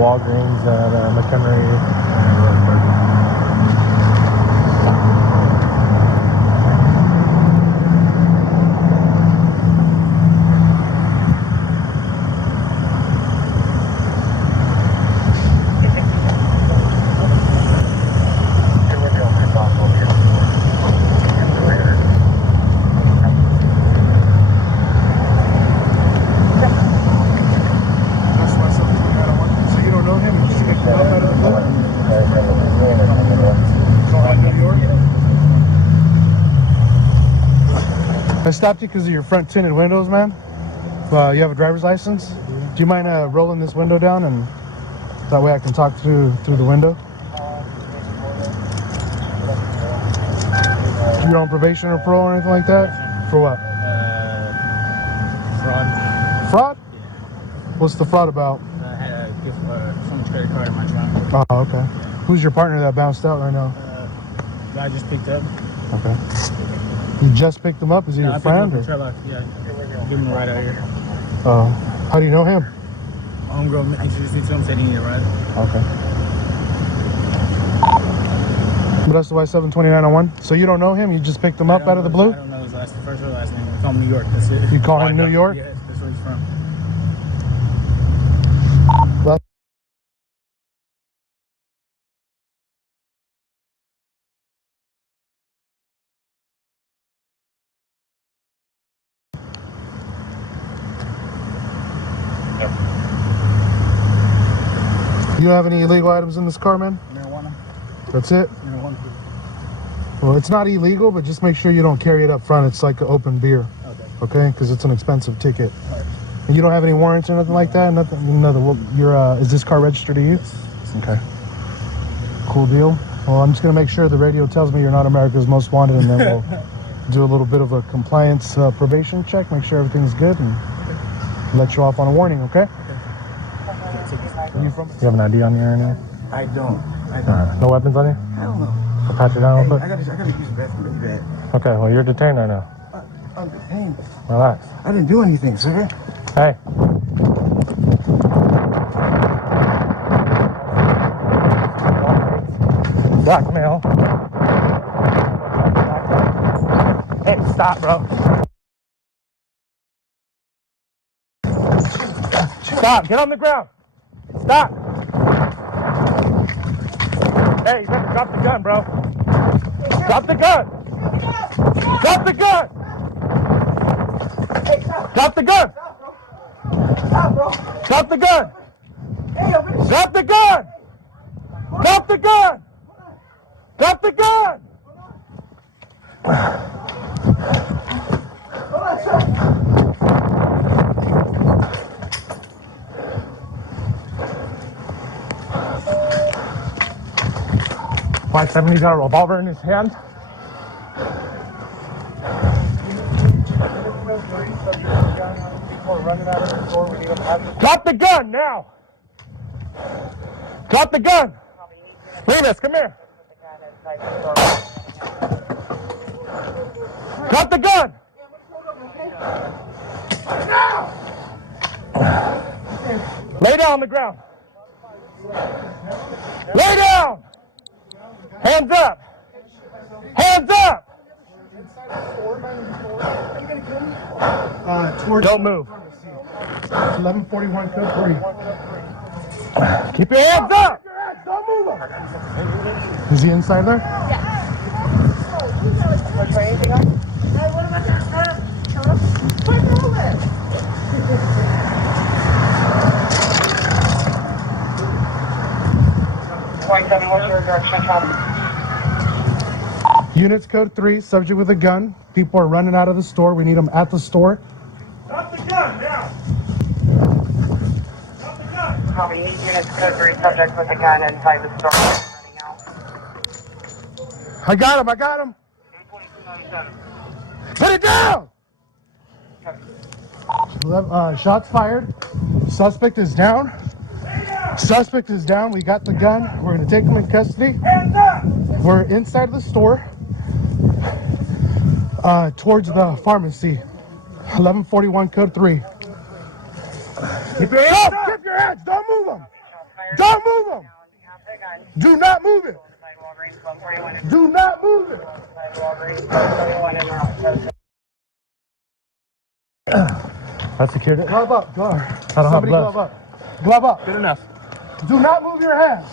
Walgreens at McHenry. I stopped you because of your front tinted windows, man. You have a driver's license? Do you mind rolling this window down, and that way I can talk through the window? You're on probation or parole or anything like that? For what? Fraud. Fraud? What's the fraud about? I had a gift someone's credit card in my trunk. Oh, okay. Who's your partner that bounced out right now? I just picked up. Okay. You just picked him up? Is he your friend? Yeah, give him a ride out here. How do you know him? Homegirl introduced me to him, said he needed a ride. Okay. But that's the Y72901. So you don't know him? You just picked him up out of the blue? I don't know his first or last name. We call him New York. That's it. You call him New York? Yeah, that's where he's from. Well, you have any illegal items in this car, man? Marijuana. That's it? Marijuana. Well, it's not illegal, but just make sure you don't carry it up front. It's like an open beer. Okay. Okay? Because it's an expensive ticket. All right. And you don't have any warrants or nothing like that? Nothing? Well, is this car registered to you? Yes. Okay. Cool deal. Well, I'm just going to make sure the radio tells me you're not America's Most Wanted, and then we'll do a little bit of a compliance probation check, make sure everything's good, and let you off on a warning, okay? You have an ID on you or anything? I don't. No weapons on you? Hell no. I'll pat you down real quick. I gotta use the bathroom really bad. Okay, well, you're detained right now. I'm detained. Relax. I didn't do anything, sir. Hey. Blackmail. Hey, stop, bro. Stop, get on the ground. Stop. Hey, you better drop the gun, bro. Drop the gun. Drop the gun. Drop the gun. Stop, bro. Drop the gun. Hey, I'm gonna Drop the gun. Drop the gun. Drop the gun. hold on, sir. Y7, he's got a revolver in his hand. Drop the gun now. Drop the gun. Levis, come here. Drop the gun. Lay down on the ground. Lay down. Hands up. Hands up. Don't move. 1141 code 3. Keep your hands up. Don't move them. Is he inside there? Want to try anything else? Hey, what about that? Quit moving. .7, what's your direction, Tom? Units code 3, subject with a gun. People are running out of the store. We need them at the store. Drop the gun now! Drop the gun! Copy, units code 3, subject with a gun inside the store. Running out. I got him. I got him. 82297. Put it down. Shots fired. Suspect is down. Suspect is down. We got the gun. We're going to take him in custody. Hands up! We're inside the store towards the pharmacy. 1141 code 3. Keep your hands up! Keep your hands. Don't move them. Don't move him. Do not move it. Do not move it. That's secured. Glove up, glove. I don't have Somebody gloves. glove up. Glove up. Good enough. Do not move your hands.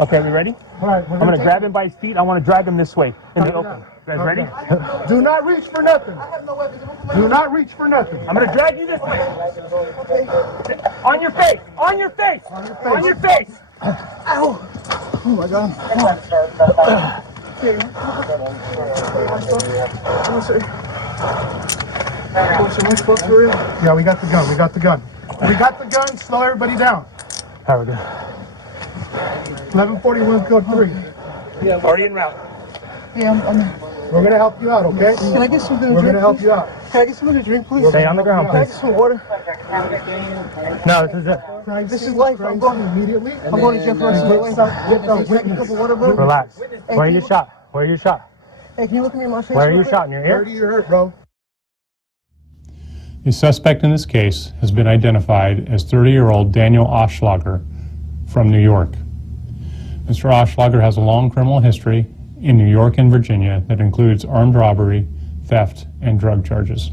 Okay, we ready? All right, I'm gonna grab him by his feet. I want to drag him this way in the open. You guys ready? Do not reach for nothing. Do not reach for nothing. I'm gonna drag you this way. On your face. On your face. On your face. Oh my God. Yeah, we got the gun. We got the gun. We got the gun. Slow everybody down. How we go? 1141 code 3. Already en route. We're gonna help you out, okay? Can I get something to We're drink? gonna help you out. Can I get something to drink, please? Stay on the ground, Can I get please. some water? No, this is it. This is life. I'm going immediately. I'm going to jail for the rest of my life. Get the Take a cup witness. of water, bro. Relax. Where are you shot? Where are you shot? Hey, can you look at me in my face? Where are real you quick? shot? In your Where ear? do you hurt, bro? The suspect in this case has been identified as 30-year-old Daniel Oschlager from New York. Mr. Oschlager has a long criminal history in New York and Virginia that includes armed robbery, theft, and drug charges.